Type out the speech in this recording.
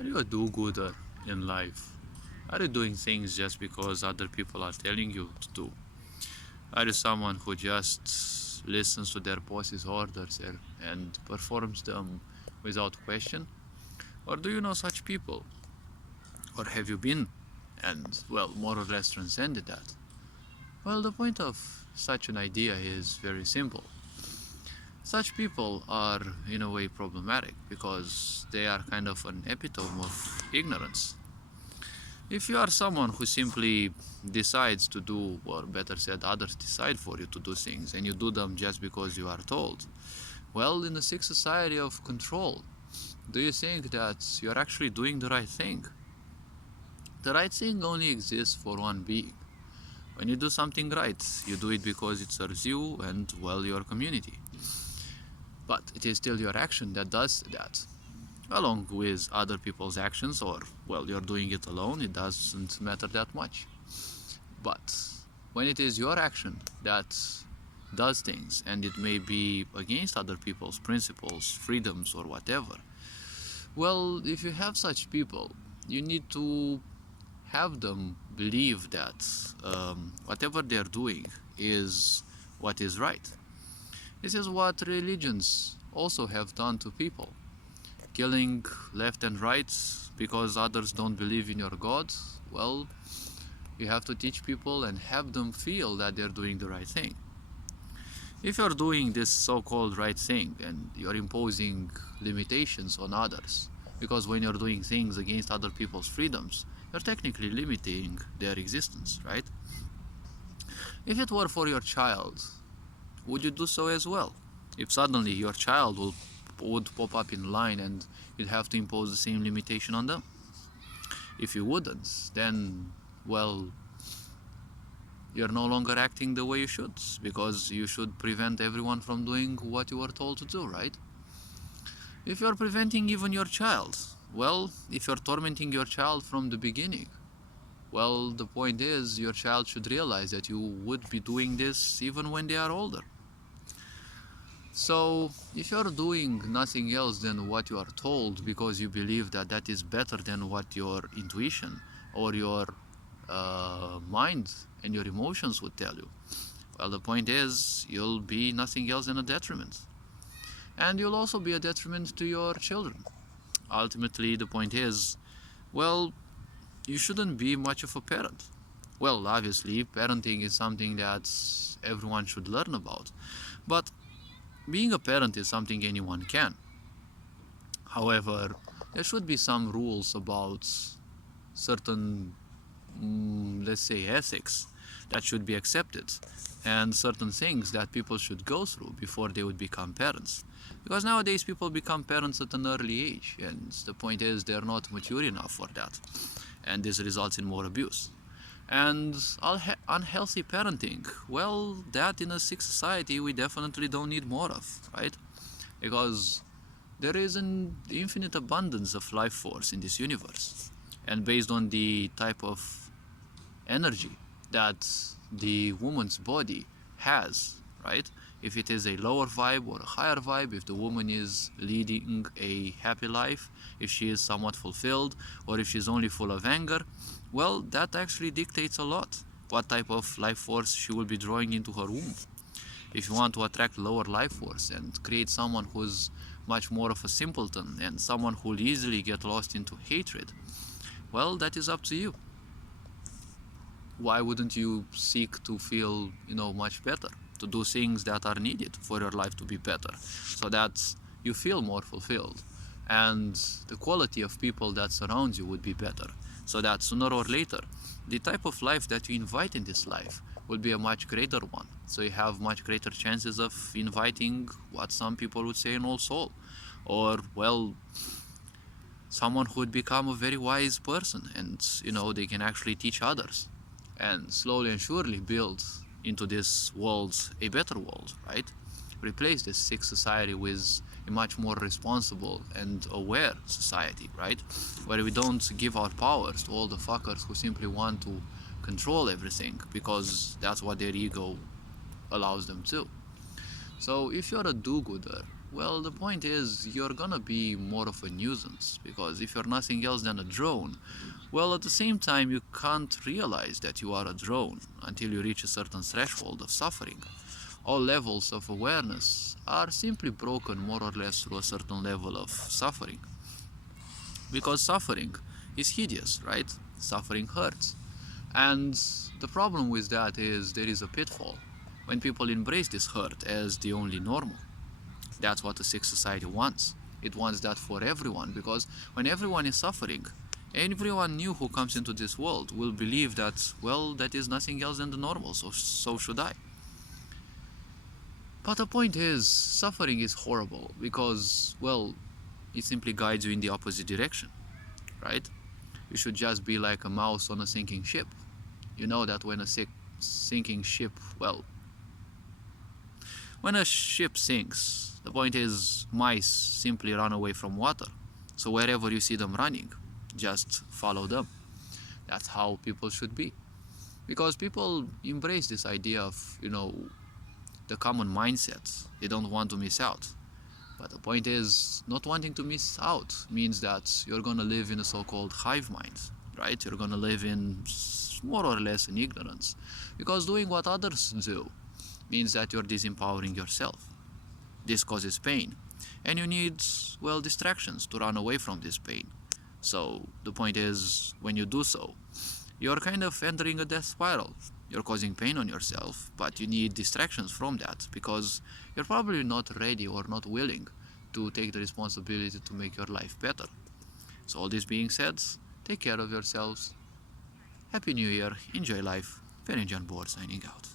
Are you a do-gooder in life? Are you doing things just because other people are telling you to do? Are you someone who just listens to their boss's orders and performs them without question? Or do you know such people? Or have you been and, well, more or less transcended that? Well, the point of such an idea is very simple. Such people are, in a way, problematic because they are kind of an epitome of ignorance. If you are someone who simply decides to do, or better said, others decide for you to do things, and you do them just because you are told, well, in a sick society of control, do you think that you are actually doing the right thing? The right thing only exists for one being. When you do something right, you do it because it serves you and, well, your community. But it is still your action that does that. Along with other people's actions, or, well, you're doing it alone, it doesn't matter that much. But when it is your action that does things, and it may be against other people's principles, freedoms, or whatever, well, if you have such people, you need to have them believe that whatever they're doing is what is right. This is what religions also have done to people. Killing left and right because others don't believe in your God. Well, you have to teach people and have them feel that they're doing the right thing. If you're doing this so-called right thing and you're imposing limitations on others, because when you're doing things against other people's freedoms, you're technically limiting their existence, right? If it were for your child, would you do so as well? If suddenly your child would pop up in line and you'd have to impose the same limitation on them? If you wouldn't, then, well, you're no longer acting the way you should, because you should prevent everyone from doing what you were told to do, right? If you're preventing even your child, well, if you're tormenting your child from the beginning, well, the point is your child should realize that you would be doing this even when they are older. So, if you're doing nothing else than what you are told because you believe that that is better than what your intuition or your mind and your emotions would tell you, well, the point is you'll be nothing else than a detriment. And you'll also be a detriment to your children. Ultimately, the point is, well, you shouldn't be much of a parent. Well, obviously, parenting is something that everyone should learn about. But being a parent is something anyone can. However, there should be some rules about certain, let's say, ethics that should be accepted, and certain things that people should go through before they would become parents. Because nowadays people become parents at an early age, and the point is they're not mature enough for that. And this results in more abuse. And unhealthy parenting, well, that in a sick society we definitely don't need more of, right? Because there is an infinite abundance of life force in this universe. And based on the type of energy that the woman's body has, right? If it is a lower vibe or a higher vibe, if the woman is leading a happy life, if she is somewhat fulfilled, or if she's only full of anger, well, that actually dictates a lot what type of life force she will be drawing into her womb. If you want to attract lower life force and create someone who's much more of a simpleton and someone who will easily get lost into hatred, well, that is up to you. Why wouldn't you seek to feel, much better, to do things that are needed for your life to be better, so that you feel more fulfilled and the quality of people that surround you would be better, so that sooner or later the type of life that you invite in this life will be a much greater one, so you have much greater chances of inviting what some people would say an old soul, or, well, someone who would become a very wise person, and they can actually teach others and slowly and surely build into this world a better world, right? Replace this sick society with a much more responsible and aware society, right? Where we don't give our powers to all the fuckers who simply want to control everything because that's what their ego allows them to. So if you're a do-gooder, Well, the point is, you're gonna be more of a nuisance, because if you're nothing else than a drone, well, at the same time, you can't realize that you are a drone until you reach a certain threshold of suffering. All levels of awareness are simply broken more or less through a certain level of suffering. Because suffering is hideous, right? Suffering hurts. And the problem with that is there is a pitfall. When people embrace this hurt as the only normal, that's what a sick society wants. It wants that for everyone, because when everyone is suffering, everyone new who comes into this world will believe that, well, that is nothing else than the normal, so should I. But the point is, suffering is horrible because, well, it simply guides you in the opposite direction, right? You should just be like a mouse on a sinking ship. You know that when a sinking ship, well, when a ship sinks, the point is mice simply run away from water. So wherever you see them running, just follow them. That's how people should be. Because people embrace this idea of, the common mindset. They don't want to miss out. But the point is, not wanting to miss out means that you're gonna live in a so-called hive mind, right? You're gonna live in more or less in ignorance. Because doing what others do means that you're disempowering yourself. This causes pain, and you need, well, distractions to run away from this pain. So the point is, when you do so, you're kind of entering a death spiral. You're causing pain on yourself, but you need distractions from that because you're probably not ready or not willing to take the responsibility to make your life better. So all this being said, take care of yourselves. Happy New Year, enjoy life. Ferenc Board signing out.